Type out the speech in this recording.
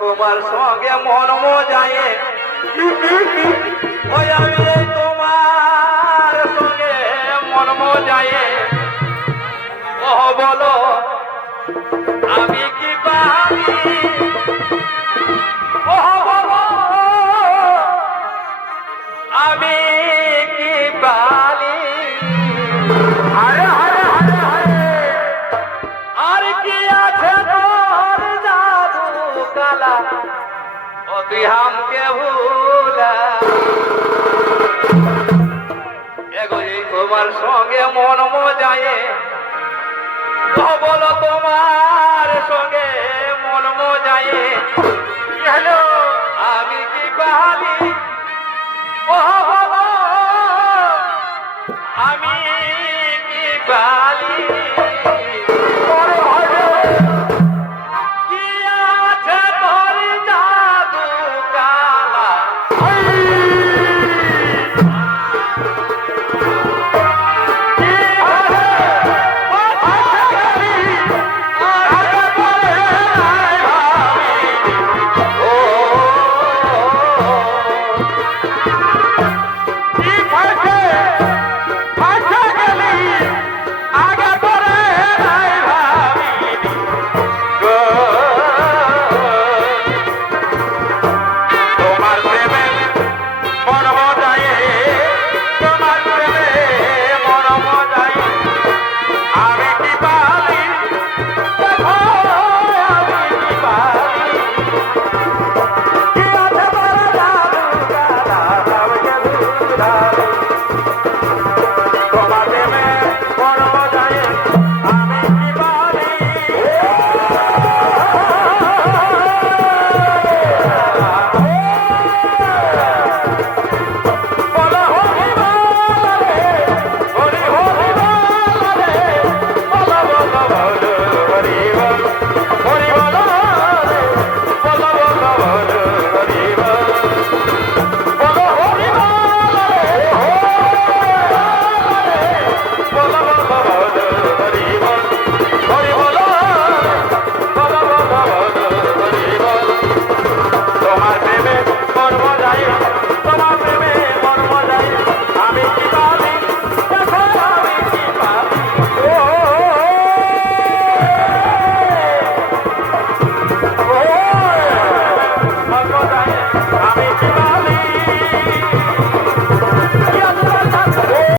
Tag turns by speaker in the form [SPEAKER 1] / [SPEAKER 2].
[SPEAKER 1] তোমার সঙ্গে মন মজায়ে। ওই আমি তোমার সঙ্গে মন মজায়ে। ও বলো, আমি কি পারি তুই হামকে ভুলা। তোমার সঙ্গে মন মজায়ে। বলো তোমার সঙ্গে মন মজায়ে। হ্যালো আমি কি পাহালি আমি কি পাহালি Thank you.